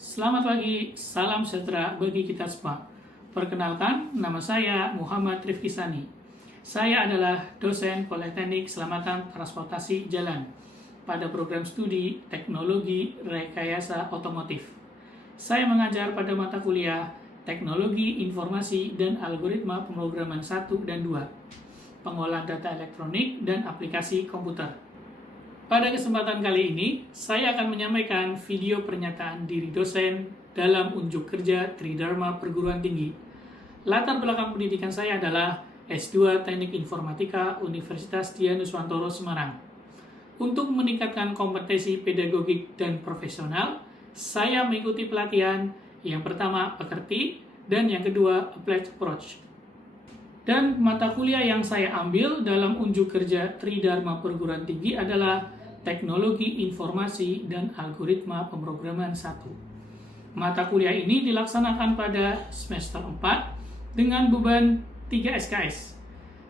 Selamat pagi, salam sejahtera bagi kita semua. Perkenalkan, nama saya Muhammad Rifki Sani. Saya adalah dosen Politeknik Keselamatan Transportasi Jalan pada program studi Teknologi Rekayasa Otomotif. Saya mengajar pada mata kuliah Teknologi Informasi dan Algoritma Pemrograman 1 dan 2, Pengolahan Data Elektronik dan Aplikasi Komputer. Pada kesempatan kali ini, saya akan menyampaikan video pernyataan diri dosen dalam unjuk kerja Tridharma Perguruan Tinggi. Latar belakang pendidikan saya adalah S2 Teknik Informatika Universitas Dianuswantoro Semarang. Untuk meningkatkan kompetensi pedagogik dan profesional, saya mengikuti pelatihan yang pertama Pekerti dan yang kedua Applied Approach. Dan mata kuliah yang saya ambil dalam unjuk kerja Tridharma Perguruan Tinggi adalah Teknologi Informasi dan Algoritma Pemrograman 1. Mata kuliah ini dilaksanakan pada semester 4 dengan beban 3 SKS.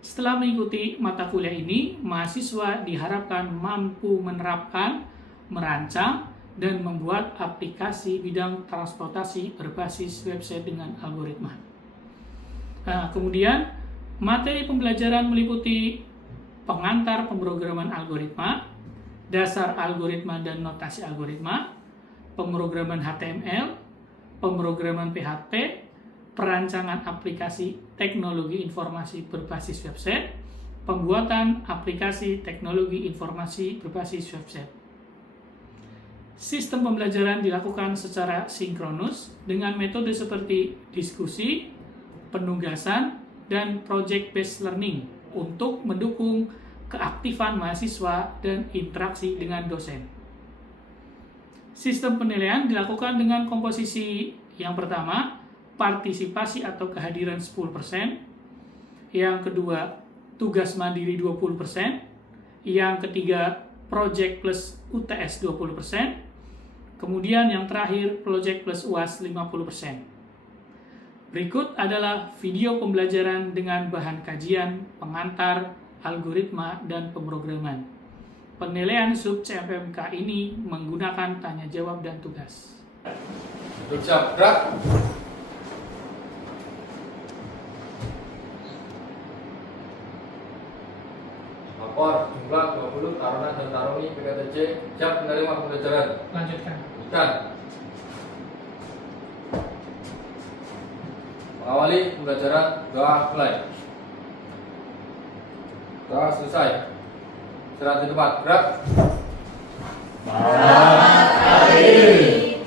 Setelah mengikuti mata kuliah ini, mahasiswa diharapkan mampu menerapkan, merancang, dan membuat aplikasi bidang transportasi berbasis website dengan algoritma. Kemudian, materi pembelajaran meliputi pengantar pemrograman algoritma, dasar algoritma dan notasi algoritma, pemrograman HTML, pemrograman PHP, perancangan aplikasi teknologi informasi berbasis website, pembuatan aplikasi teknologi informasi berbasis website. Sistem pembelajaran dilakukan secara sinkronus dengan metode seperti diskusi, penugasan, dan project-based learning untuk mendukung keaktifan mahasiswa dan interaksi dengan dosen. Sistem penilaian dilakukan dengan komposisi yang pertama, partisipasi atau kehadiran 10%, yang kedua, tugas mandiri 20%, yang ketiga, project plus UTS 20%, kemudian yang terakhir, project plus UAS 50%. Berikut adalah video pembelajaran dengan bahan kajian, pengantar, algoritma, dan pemrograman. Penilaian sub CMPMK ini menggunakan tanya jawab dan tugas. Bersiap, gerak. Lapor jumlah 20 taruna dan taruni PKTJ siap menerima pembelajaran. Lanjutkan. Mengawali pembelajaran, doa mulai. Doa selesai. Istirahat di tempat, gerak.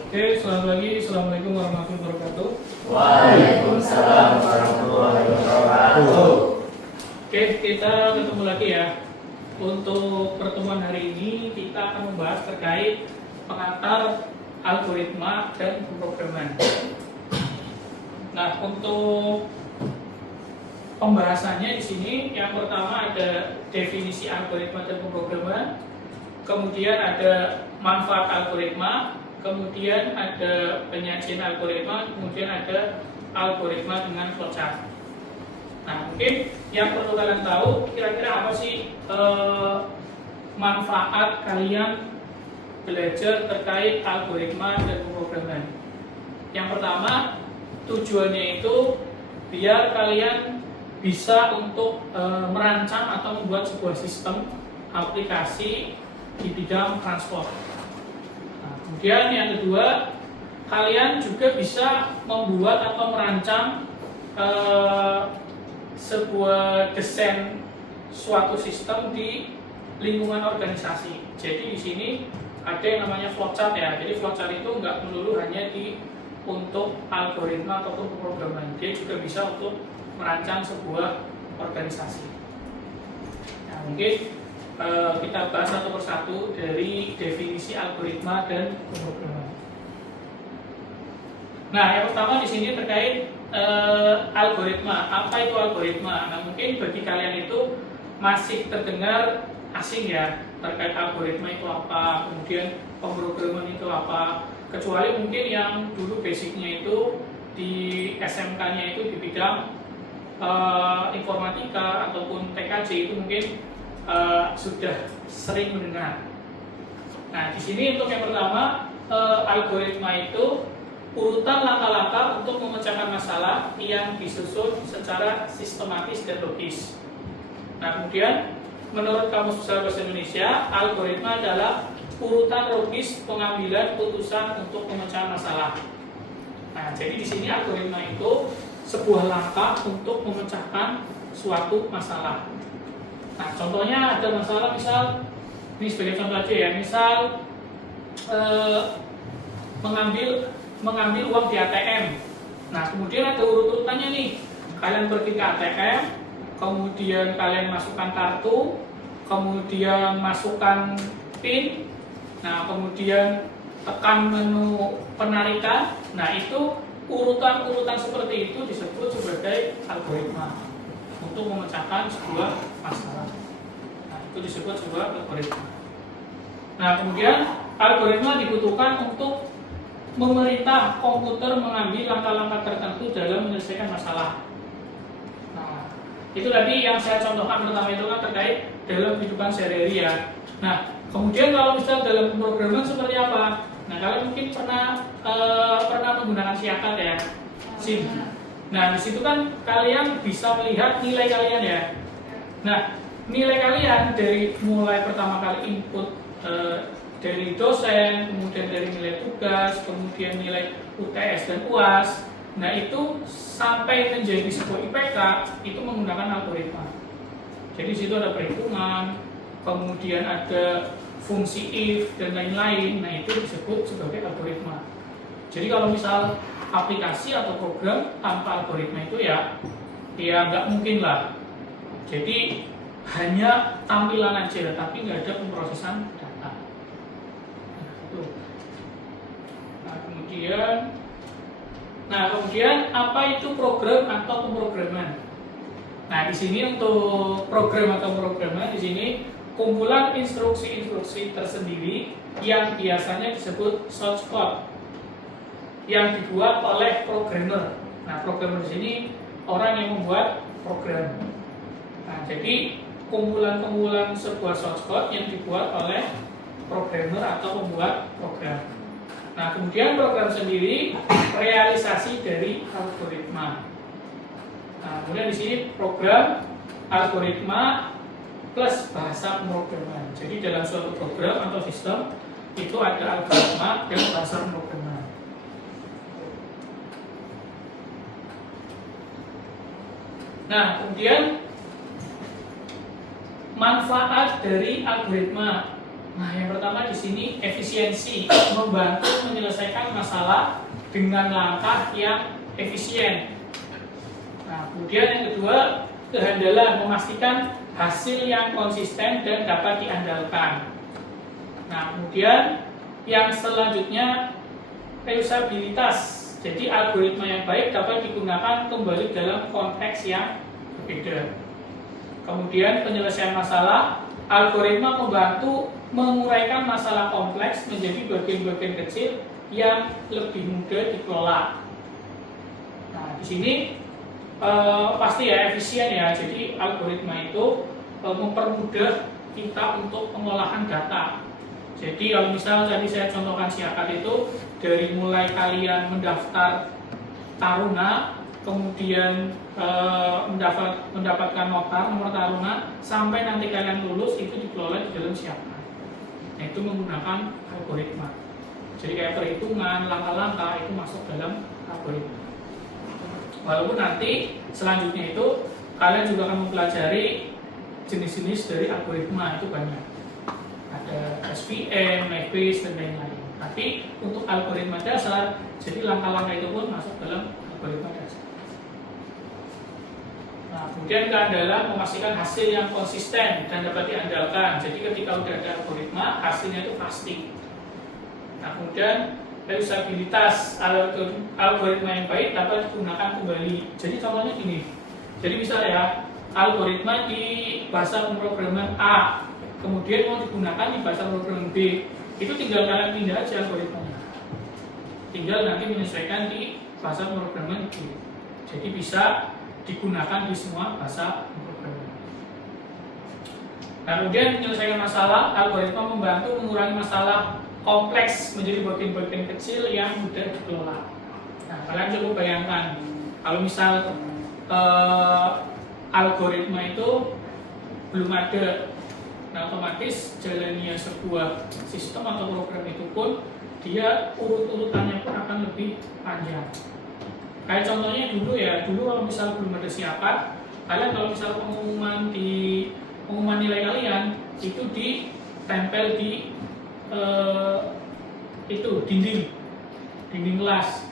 Oke, selamat pagi. Assalamualaikum warahmatullahi wabarakatuh. Waalaikumsalam warahmatullahi wabarakatuh. Oke, kita ketemu lagi ya. Untuk pertemuan hari ini kita akan membahas terkait pengantar algoritma dan pemrograman. Nah, untuk pembahasannya di sini yang pertama ada definisi algoritma dan pemrograman, kemudian ada manfaat algoritma, kemudian ada penyajian algoritma, kemudian ada algoritma dengan flowchart. Nah, mungkin yang perlu kalian tahu kira-kira apa sih manfaat kalian belajar terkait algoritma dan pemrograman. Yang pertama, tujuannya itu biar kalian bisa untuk merancang atau membuat sebuah sistem aplikasi di bidang transport. Nah, kemudian yang kedua, kalian juga bisa membuat atau merancang sebuah desain suatu sistem di lingkungan organisasi. Jadi di sini ada yang namanya flowchart ya. Jadi flowchart itu nggak melulu hanya untuk algoritma ataupun pemrograman. Dia juga bisa untuk merancang sebuah organisasi. Nah, mungkin kita bahas satu persatu dari definisi algoritma dan pemrograman. Nah, yang pertama di sini terkait algoritma. Apa itu algoritma? Nah, mungkin bagi kalian itu masih terdengar asing ya terkait algoritma itu apa, kemudian pemrograman itu apa. Kecuali mungkin yang dulu basicnya itu di SMK-nya itu di bidang informatika ataupun TKJ itu mungkin sudah sering mendengar. Nah, di sini untuk yang pertama algoritma itu urutan langkah-langkah untuk memecahkan masalah yang disusun secara sistematis dan logis. Nah, kemudian menurut Kamus Besar Bahasa Indonesia, algoritma adalah urutan logis pengambilan putusan untuk pemecahan masalah. Nah, jadi di sini algoritma itu sebuah langkah untuk memecahkan suatu masalah. Nah, contohnya ada masalah, misal ini sebagai contoh aja ya, misal mengambil uang di ATM. Nah, kemudian ada urut-urutannya nih. Kalian pergi ke ATM, kemudian kalian masukkan kartu, kemudian masukkan PIN, nah kemudian tekan menu penarikan. Nah, itu urutan-urutan seperti itu disebut sebagai algoritma untuk memecahkan sebuah masalah. Nah, itu disebut sebuah algoritma. Nah, kemudian algoritma dibutuhkan untuk memerintah komputer mengambil langkah-langkah tertentu dalam menyelesaikan masalah. Nah, itu tadi yang saya contohkan pertama itu kan terkait dalam kehidupan sehari-hari ya. Nah, kemudian kalau misal dalam pemrograman seperti apa? Nah, kalian mungkin pernah menggunakan siakat ya, SIM. Nah, di situ kan kalian bisa melihat nilai kalian ya. Nah, nilai kalian dari mulai pertama kali input dari dosen, kemudian dari nilai tugas, kemudian nilai UTS dan UAS. Nah, itu sampai menjadi sebuah IPK itu menggunakan algoritma. Jadi di situ ada perhitungan, kemudian ada fungsi if dan lain-lain. Nah, itu disebut sebagai algoritma. Jadi kalau misal aplikasi atau program tanpa algoritma itu ya nggak mungkin lah. Jadi hanya tampilan aja, tapi nggak ada pemrosesan data. Nah, kemudian apa itu program atau pemrograman? Nah, di sini untuk program atau pemrograman di sini kumpulan instruksi-instruksi tersendiri yang biasanya disebut source code yang dibuat oleh programmer. Nah, programmer di sini orang yang membuat program. Nah, jadi kumpulan-kumpulan sebuah source code yang dibuat oleh programmer atau pembuat program. Nah, kemudian program sendiri realisasi dari algoritma. Nah, kemudian di sini program, algoritma plus bahasa pemrograman. Jadi dalam suatu program atau sistem itu ada algoritma dan bahasa pemrograman. Nah, kemudian manfaat dari algoritma. Nah, yang pertama di sini efisiensi, membantu menyelesaikan masalah dengan langkah yang efisien. Nah, kemudian yang kedua, kehandalan, memastikan hasil yang konsisten dan dapat diandalkan. Nah, kemudian yang selanjutnya reusabilitas. Jadi algoritma yang baik dapat digunakan kembali dalam konteks yang berbeda. Kemudian penyelesaian masalah, algoritma membantu menguraikan masalah kompleks menjadi bagian-bagian kecil yang lebih mudah dikelola. Nah, di sini pasti ya efisien ya. Jadi algoritma itu mempermudah kita untuk pengolahan data. Jadi kalau misal tadi saya contohkan siakat itu dari mulai kalian mendaftar taruna, kemudian mendapatkan nomor taruna sampai nanti kalian lulus itu dikelola di dalam siakat. Nah, itu menggunakan algoritma. Jadi kayak perhitungan, langkah-langkah itu masuk dalam algoritma. Walaupun nanti selanjutnya itu kalian juga akan mempelajari jenis-jenis dari algoritma, itu banyak. Ada SVM, MATLAB, dan lain-lain. Tapi untuk algoritma dasar, jadi langkah-langkah itu pun masuk dalam algoritma dasar. Nah, kemudian keandalan memastikan hasil yang konsisten dan dapat diandalkan. Jadi ketika sudah ada algoritma, hasilnya itu pasti. Nah, kemudian reusabilitas, algoritma yang baik dapat digunakan kembali. Jadi contohnya gini. Jadi misalnya algoritma di bahasa pemrograman A, kemudian mau digunakan di bahasa pemrograman B, itu tinggal kalian pindah aja algoritmanya. Tinggal nanti menyesuaikan di bahasa pemrograman B. Jadi bisa digunakan di semua bahasa pemrograman. Nah, kemudian menyelesaikan masalah, algoritma membantu mengurangi masalah kompleks menjadi bagian-bagian kecil yang mudah dikelola. Nah, kalian coba bayangkan kalau misal algoritma itu belum ada, nah otomatis jalannya sebuah sistem atau program itu pun dia urut-urutannya pun akan lebih panjang. Kayak contohnya dulu kalau misal belum ada siapan, kalian kalau misal pengumuman nilai kalian itu ditempel di dinding kelas.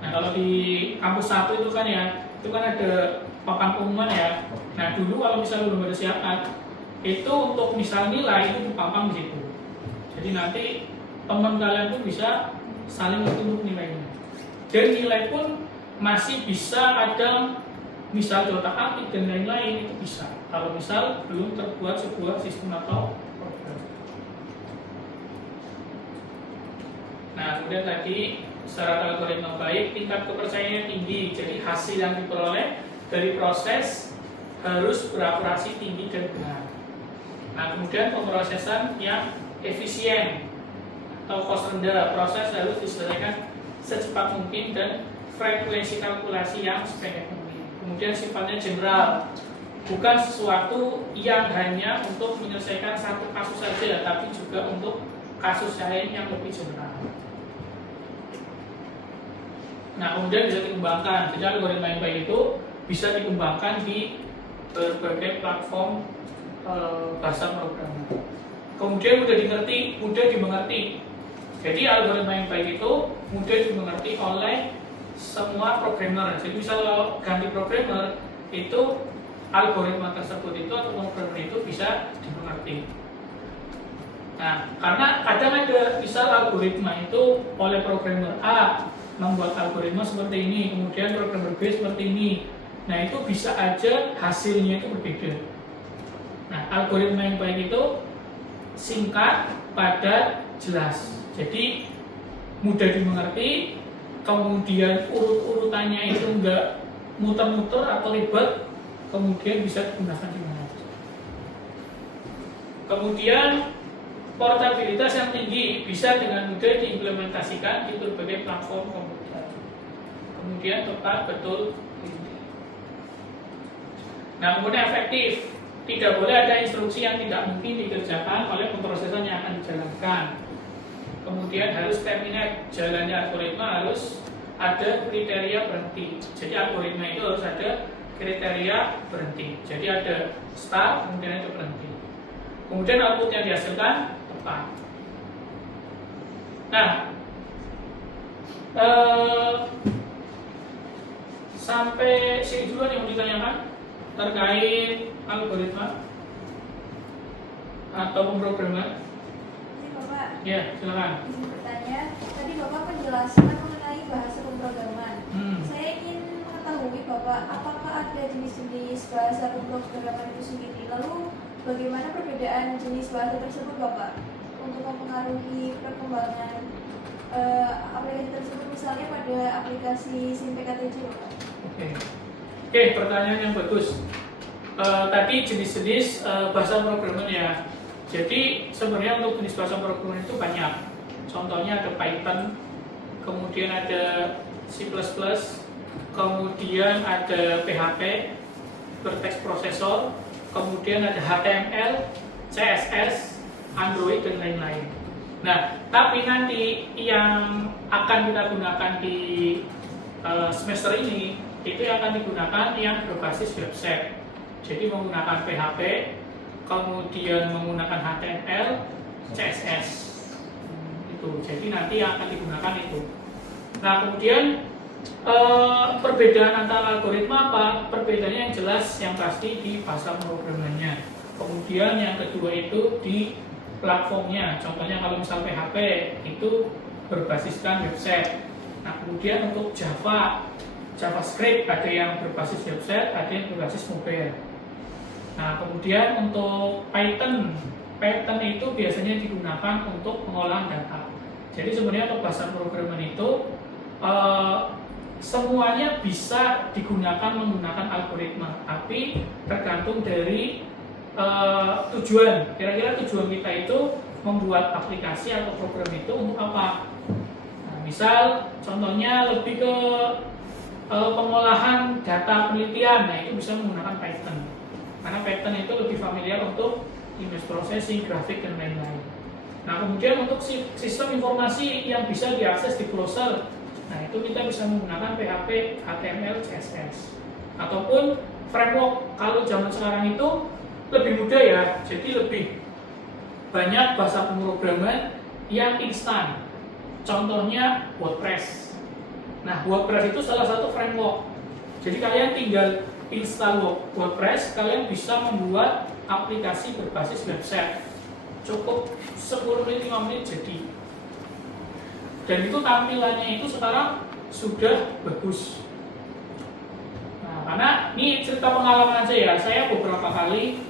Nah kalau di kampus 1 itu kan ada papan pengumuman ya. Nah dulu kalau misal belum ada siapan, itu untuk misal nilai itu dipampang di situ. Jadi nanti teman kalian pun bisa saling bertukar nilainya. Dan nilai pun masih bisa kadang misal otak-atik dan lain-lain itu bisa. Kalau misal belum terbuat sebuah sistem atau program. Nah kemudian tadi syarat algoritma baik, tingkat kepercayaannya tinggi. Jadi hasil yang diperoleh dari proses harus berakurasi tinggi dan benar. Nah kemudian pemrosesan yang efisien atau cost rendah, proses harus diselesaikan secepat mungkin dan frekuensi kalkulasi yang sependek mungkin. Kemudian sifatnya general, bukan sesuatu yang hanya untuk menyelesaikan satu kasus saja, tapi juga untuk kasus lain yang lebih general. Nah kemudian bisa dikembangkan. Jadi algoritma yang baik itu bisa dikembangkan di berbagai platform bahasa programmer. Kemudian mudah dimengerti. Jadi algoritma yang baik itu mudah dimengerti oleh semua programmer. Jadi misal ganti programmer itu algoritma tersebut itu atau programmer itu bisa dimengerti. Nah, karena kadang ada misal algoritma itu oleh programmer A membuat algoritma seperti ini, kemudian programmer B seperti ini. Nah, itu bisa aja hasilnya itu berbeda. Nah, algoritma yang baik itu singkat, padat, jelas. Jadi mudah dimengerti, kemudian urut-urutannya itu enggak muter-muter atau ribet, kemudian bisa digunakan di mana saja. Kemudian portabilitas yang tinggi, bisa dengan mudah diimplementasikan di berbagai platform komputer. Kemudian tepat, betul. Nah, kemudian efektif. Tidak boleh ada instruksi yang tidak mungkin dikerjakan oleh pemrosesan yang akan dijalankan. Kemudian harus terminate, jalannya algoritma harus ada kriteria berhenti. Jadi algoritma itu harus ada kriteria berhenti. Jadi ada start, kemudian ada berhenti. Kemudian output yang dihasilkan tepat. Nah, sampai sini dulu yang mau ditanyakan terkait algoritma atau pemrograman. Ini Bapak, Ya, silakan. izin bertanya. Tadi Bapak menjelaskan mengenai bahasa pemrograman. Saya ingin mengetahui Bapak, apakah ada jenis-jenis bahasa pemrograman itu sendiri? Lalu bagaimana perbedaan jenis bahasa tersebut Bapak untuk mempengaruhi perkembangan aplikasi tersebut, misalnya pada aplikasi SIM PKTJ Bapak? Oke, pertanyaan yang bagus. Tadi jenis-jenis bahasa pemrograman ya. Jadi sebenarnya untuk jenis bahasa pemrograman itu banyak. Contohnya ada Python, kemudian ada C++, kemudian ada PHP, bertext processor, kemudian ada HTML, CSS, Android dan lain-lain. Nah, tapi nanti yang akan kita gunakan di semester ini itu yang akan digunakan yang berbasis website. Jadi menggunakan PHP, kemudian menggunakan HTML, CSS. Itu. Jadi nanti yang akan digunakan itu. Nah, kemudian perbedaan antara algoritma apa? Perbedaannya yang jelas, yang pasti di bahasa pemrogramannya. Kemudian yang kedua itu di platformnya. Contohnya kalau misal PHP itu berbasiskan website. Nah, kemudian untuk JavaScript ada yang berbasis website, ada yang berbasis mobile. Nah, kemudian untuk Python itu biasanya digunakan untuk pengolahan data. Jadi sebenarnya untuk bahasa pemrograman itu semuanya bisa digunakan menggunakan algoritma, tapi tergantung dari tujuan. Kira-kira tujuan kita itu membuat aplikasi atau program itu untuk apa. Nah, misal contohnya lebih ke pengolahan data penelitian, nah itu bisa menggunakan Python. Karena Python itu lebih familiar untuk image processing, grafik, dan lain-lain. Nah, kemudian untuk sistem informasi yang bisa diakses di browser, nah itu kita bisa menggunakan PHP, HTML, CSS. Ataupun framework, kalau zaman sekarang itu lebih mudah ya, jadi lebih banyak bahasa pemrograman yang instan. Contohnya WordPress. Nah, WordPress itu salah satu framework. Jadi kalian tinggal install WordPress, kalian bisa membuat aplikasi berbasis website. Cukup 10 menit, 5 menit jadi. Dan itu tampilannya itu sekarang sudah bagus. Nah, karena ini cerita pengalaman aja ya, saya beberapa kali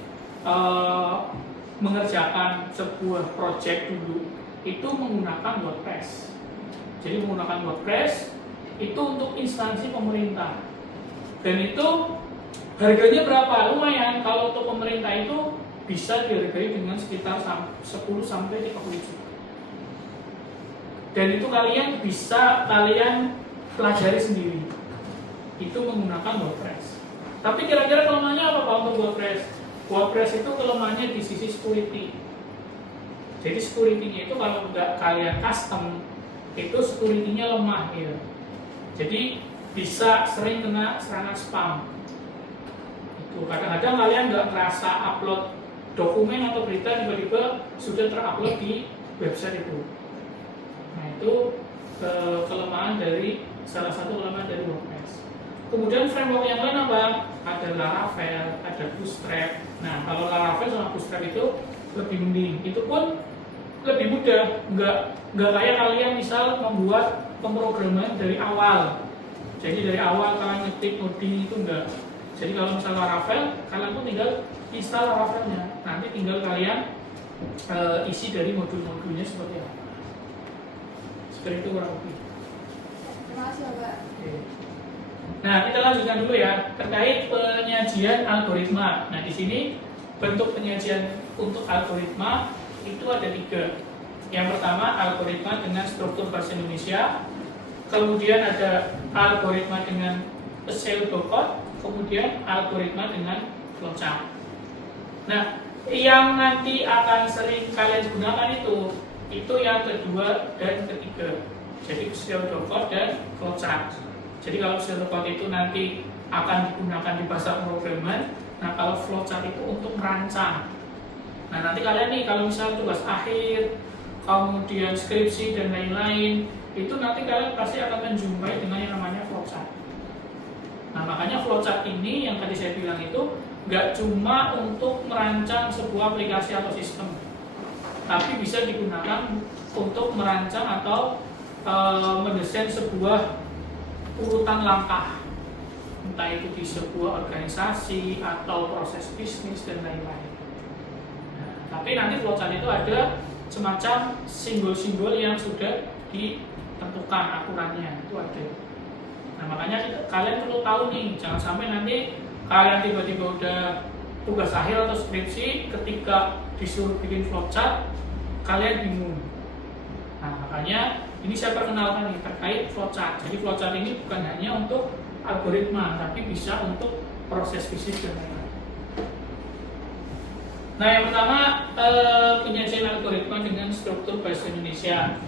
mengerjakan sebuah project dulu itu menggunakan WordPress. Jadi menggunakan WordPress itu untuk instansi pemerintah, dan itu harganya berapa? Lumayan. Kalau untuk pemerintah itu bisa dihargai dengan sekitar 10 sampai 30 juta. Dan itu kalian bisa pelajari sendiri. Itu menggunakan WordPress. Tapi kira-kira kelemahannya apa Pak untuk WordPress? WordPress itu kelemahannya di sisi security. Jadi security-nya itu kalau nggak kalian custom, itu security-nya lemah ya. Jadi bisa sering kena serangan spam. Itu kadang-kadang kalian nggak merasa upload dokumen atau berita tiba-tiba sudah terupload di website itu. Nah itu kelemahan dari salah satu kelemahan dari WordPress. Kemudian framework yang lain apa? Ada Laravel, ada Bootstrap. Nah kalau Laravel sama Bootstrap itu lebih mending. Itu pun lebih mudah, nggak kayak kalian misal membuat pemrograman dari awal. Jadi dari awal kalian ngetik coding itu enggak. Jadi kalau misal Laravel, kalian tuh tinggal install Laravelnya. Nanti tinggal kalian isi dari modul-modulnya seperti apa. Seperti itu kurang lebih. Terima kasih Pak. Oke. Nah, kita lanjutkan dulu ya terkait penyajian algoritma. Nah, di sini bentuk penyajian untuk algoritma itu ada 3. Yang pertama algoritma dengan struktur bahasa Indonesia, kemudian ada algoritma dengan pseudocode, kemudian algoritma dengan flowchart. Nah, yang nanti akan sering kalian gunakan itu yang kedua dan ketiga. Jadi pseudocode dan flowchart. Jadi kalau pseudocode itu nanti akan digunakan di bahasa pemrograman. Nah, kalau flowchart itu untuk merancang. Nah, nanti kalian nih kalau misalnya tugas akhir, kemudian skripsi dan lain-lain, itu nanti kalian pasti akan menjumpai dengan yang namanya flowchart. Nah, makanya flowchart ini yang tadi saya bilang itu nggak cuma untuk merancang sebuah aplikasi atau sistem, tapi bisa digunakan untuk merancang atau mendesain sebuah urutan langkah, entah itu di sebuah organisasi atau proses bisnis dan lain-lain. Nah, tapi nanti flowchart itu ada semacam simbol-simbol yang sudah ditentukan aturannya, itu ada. Nah, makanya kalian perlu tahu nih, jangan sampai nanti kalian tiba-tiba udah tugas akhir atau skripsi, ketika disuruh bikin flowchart kalian bingung. Nah, makanya ini saya perkenalkan nih terkait flowchart. Jadi flowchart ini bukan hanya untuk algoritma, tapi bisa untuk proses fisik dan lain-lain. Nah, yang pertama penyajian algoritma dengan struktur bahasa Indonesia.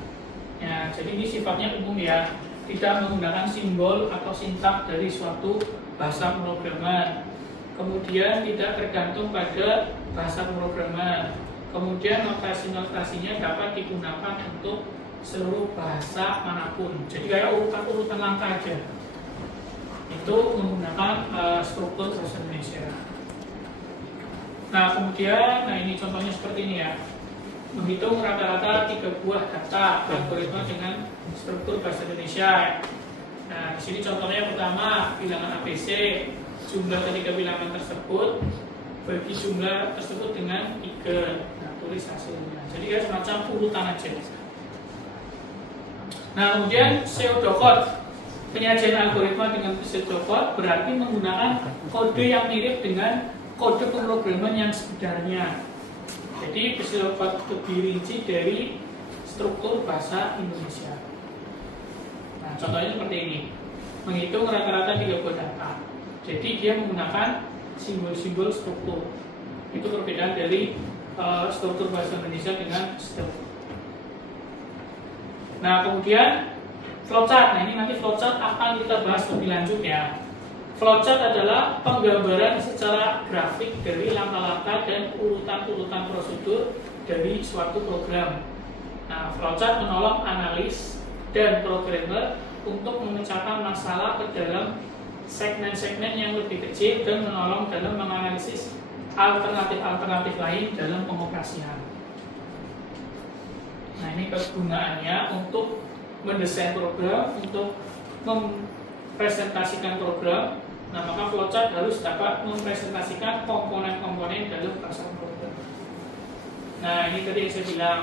Ya, jadi ini sifatnya umum ya, tidak menggunakan simbol atau sintak dari suatu bahasa pemrograman. Kemudian tidak tergantung pada bahasa pemrograman. Kemudian notasi-notasinya dapat digunakan untuk seluruh bahasa manapun. Jadi kayak urutan-urutan langkah aja. Itu menggunakan struktur bahasa Indonesia. Nah, kemudian, ini contohnya seperti ini ya. Menghitung rata-rata 3 buah data algoritma dengan struktur bahasa Indonesia. Nah, di sini contohnya pertama bilangan ABC, jumlah ketiga bilangan tersebut bagi jumlah tersebut dengan 3. Nah, tulis hasilnya. Jadi ya semacam urutan aja. Nah, kemudian pseudocode. Penyajian algoritma dengan pseudocode berarti menggunakan kode yang mirip dengan kode pemrograman yang sebenarnya. Jadi bersifat lebih rinci dari struktur bahasa Indonesia. Nah, contohnya seperti ini. Menghitung rata-rata 3 buah data. Jadi dia menggunakan simbol-simbol struktur. Itu perbedaan dari struktur bahasa Indonesia dengan STEM. Nah, kemudian flowchart. Nah, ini nanti flowchart akan kita bahas lebih lanjut ya. Flowchart adalah penggambaran secara grafik dari langkah-langkah dan urutan-urutan prosedur dari suatu program. Nah, flowchart menolong analis dan programmer untuk memecahkan masalah ke dalam segmen-segmen yang lebih kecil dan menolong dalam menganalisis alternatif-alternatif lain dalam pengoperasian. Nah, ini kegunaannya untuk mendesain program, untuk mempresentasikan program. Nah, maka flowchart harus dapat mempresentasikan komponen-komponen dalam bahasa program. Nah, ini tadi yang saya bilang,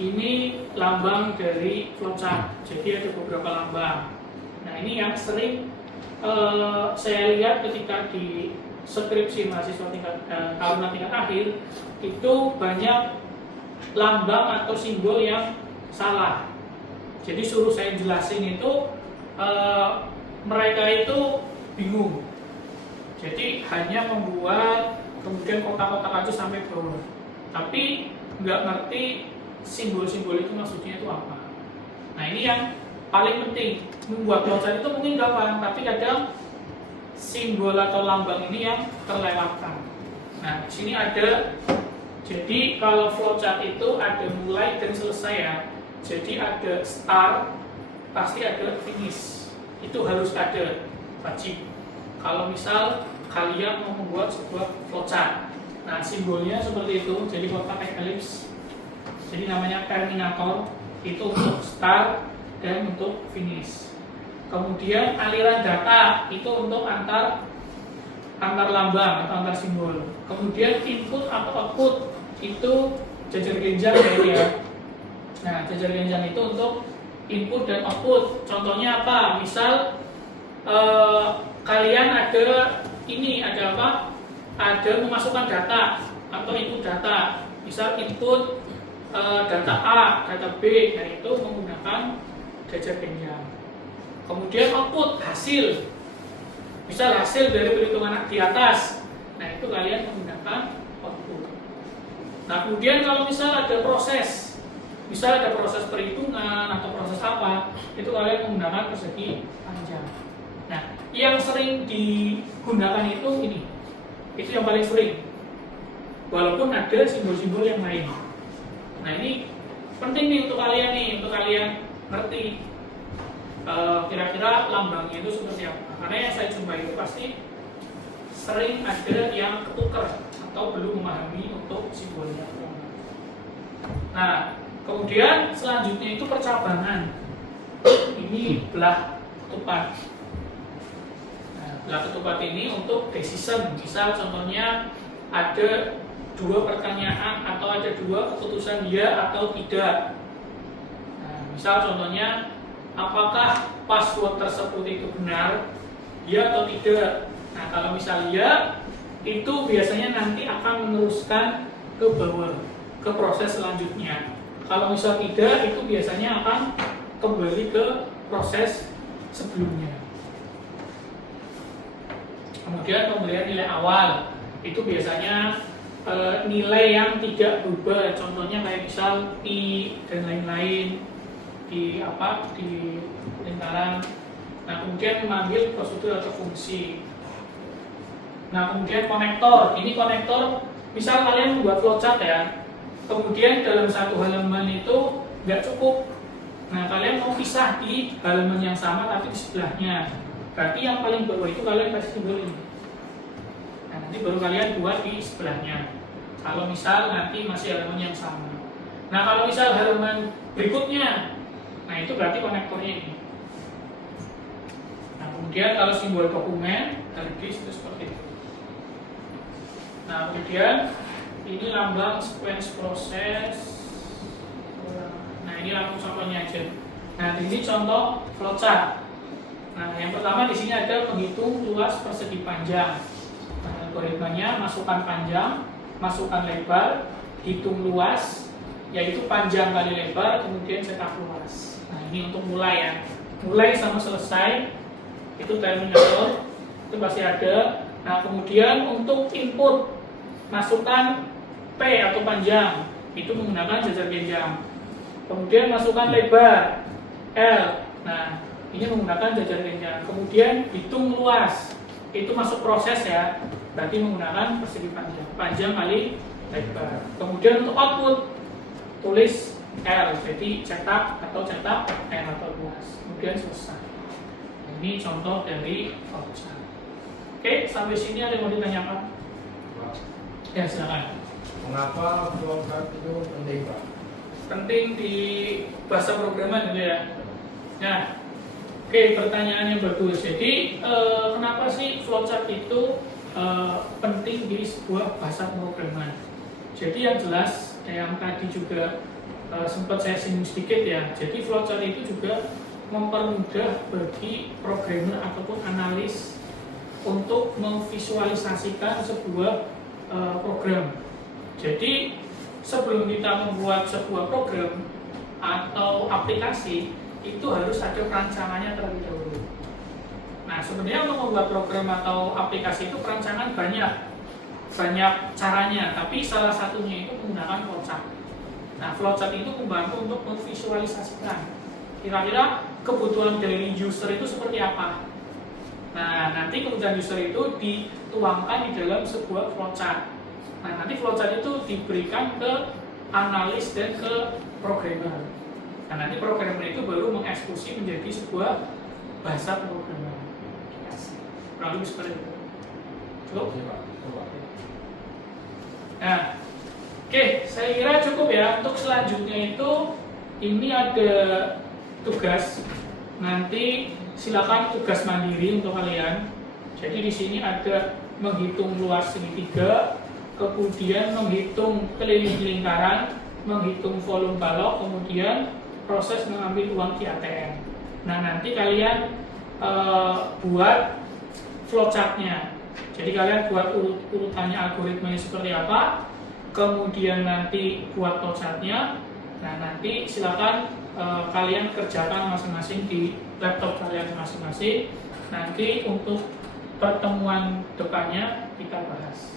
ini lambang dari flowchart. Jadi ada beberapa lambang. Nah, ini yang sering saya lihat ketika di skripsi mahasiswa tahunan tingkat akhir, itu banyak lambang atau simbol yang salah. Jadi suruh saya jelasin itu mereka itu bingung. Jadi hanya membuat kemudian kotak-kotak aja sampai bawah, tapi nggak ngerti simbol-simbol itu maksudnya itu apa. Nah, ini yang paling penting. Membuat flowchart itu mungkin gampang, tapi kadang simbol atau lambang ini yang terlewatkan. Nah, di sini ada. Jadi kalau flowchart itu ada mulai dan selesai ya. Jadi ada start, pasti ada finish. Itu harus ada, wajib. Kalau misal kalian mau membuat sebuah flowchart, nah simbolnya seperti itu. Jadi kotak elips. Jadi namanya terminator, itu untuk start dan untuk finish. Kemudian aliran data itu untuk antar lambang atau antar simbol. Kemudian input atau output itu jajar genjang ya. Nah, jajar genjang itu untuk input dan output. Contohnya apa? Misal kalian ada apa? Ada memasukkan data atau input data. Misal input data A, data B, nah itu menggunakan jajar genjang. Kemudian output hasil, misal hasil dari perhitungan di atas, nah itu kalian menggunakan output. Nah, kemudian kalau misal ada proses, misal ada proses perhitungan atau proses apa, itu kalian menggunakan persegi panjang. Nah, yang sering digunakan itu ini, itu yang paling sering. Walaupun ada simbol-simbol yang lain. Nah, ini penting nih untuk kalian ngerti. Kira-kira lambangnya itu seperti apa? Karena yang saya jumpai itu pasti sering ada yang ketukar atau belum memahami untuk simbolnya. Nah, kemudian selanjutnya itu percabangan. Ini belah ketupat. Nah, belah ketupat ini untuk decision. Misal contohnya ada 2 pertanyaan atau ada 2 keputusan ya atau tidak. Nah, misal contohnya, apakah password tersebut itu benar, ya atau tidak? Nah, kalau misal ya, itu biasanya nanti akan meneruskan ke bawah, ke proses selanjutnya. Kalau misal tidak, itu biasanya akan kembali ke proses sebelumnya. Kemudian pemberian nilai awal, itu biasanya nilai yang tidak berubah. Contohnya kayak misal I dan lain-lain. Di lingkaran. Nah, kemudian memanggil prosedur atau fungsi. Nah, kemudian konektor. Ini konektor, misal kalian membuat flowchart ya, kemudian dalam satu halaman itu nggak cukup. Nah, kalian mau pisah di halaman yang sama tapi di sebelahnya. Berarti yang paling bawah itu kalian kasih simbol ini. Nah, nanti baru kalian buat di sebelahnya. Kalau misal nanti masih halaman yang sama. Nah, kalau misal halaman berikutnya, nah itu berarti konektornya ini. Nah, kemudian kalau simbol dokumen, harddisk itu seperti itu. Nah, kemudian ini lambang sequence proses. Nah, ini langsung contohnya aja. Nah, ini contoh flowchart. Nah, yang pertama di sini ada menghitung luas persegi panjang. Nah, algoritmanya masukkan panjang, masukkan lebar, hitung luas, yaitu panjang kali lebar, kemudian cetak luas. Nah, ini untuk mulai ya. Mulai sama selesai, itu terminator, itu pasti ada. Nah, kemudian untuk input, masukkan P atau panjang, itu menggunakan jajar genjang. Kemudian masukkan lebar, L. Nah, ini menggunakan jajar genjang. Kemudian hitung luas, itu masuk proses ya, berarti menggunakan persegi panjang. Panjang kali lebar. Kemudian untuk output, tulis L, jadi cetak L atau luas. Kemudian selesai. Ini contoh dari flowchart. Oke, sampai sini ada yang mau ditanyakan? Ya, silakan. Mengapa flowchart itu penting, Pak? Penting di bahasa programan gitu ya. Nah, oke, pertanyaan yang bagus. Jadi, kenapa sih flowchart itu penting di sebuah bahasa pemrograman? Jadi yang jelas, yang tadi juga sempat saya singgung sedikit ya. Jadi flowchart itu juga mempermudah bagi programmer ataupun analis untuk memvisualisasikan sebuah program. Jadi sebelum kita membuat sebuah program atau aplikasi, itu harus ada perancangannya terlebih dahulu. Nah, sebenarnya untuk membuat program atau aplikasi itu perancangan banyak caranya, tapi salah satunya itu menggunakan flowchart. Nah, flowchart itu membantu untuk memvisualisasikan kira-kira kebutuhan dari user itu seperti apa. Nah, nanti kebutuhan user itu dituangkan di dalam sebuah flowchart. Nah, nanti flowchart itu diberikan ke analis dan ke programmer. Nah, nanti programmer itu baru mengeksekusi menjadi sebuah bahasa pemrograman. Kurang lebih seperti itu. Cukup? Nah, oke, saya kira cukup ya. Untuk selanjutnya itu, ini ada tugas. Nanti silakan tugas mandiri untuk kalian. Jadi di sini ada menghitung luas segitiga, kemudian menghitung keliling lingkaran, menghitung volume balok, kemudian proses mengambil uang di ATM. Nah, nanti kalian buat flowchartnya. Jadi kalian buat urutannya, algoritmanya seperti apa, kemudian nanti buat flowchartnya. Nah, nanti silakan kalian kerjakan masing-masing di laptop kalian masing-masing. Nanti untuk pertemuan depannya kita bahas.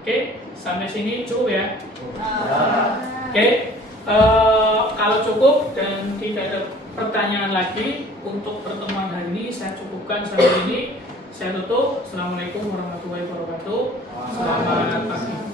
Oke, sampai sini cukup ya. Oke, kalau cukup dan tidak ada pertanyaan lagi untuk pertemuan hari ini, saya cukupkan sampai ini. Saya tutup. Assalamualaikum warahmatullahi wabarakatuh. Selamat pagi.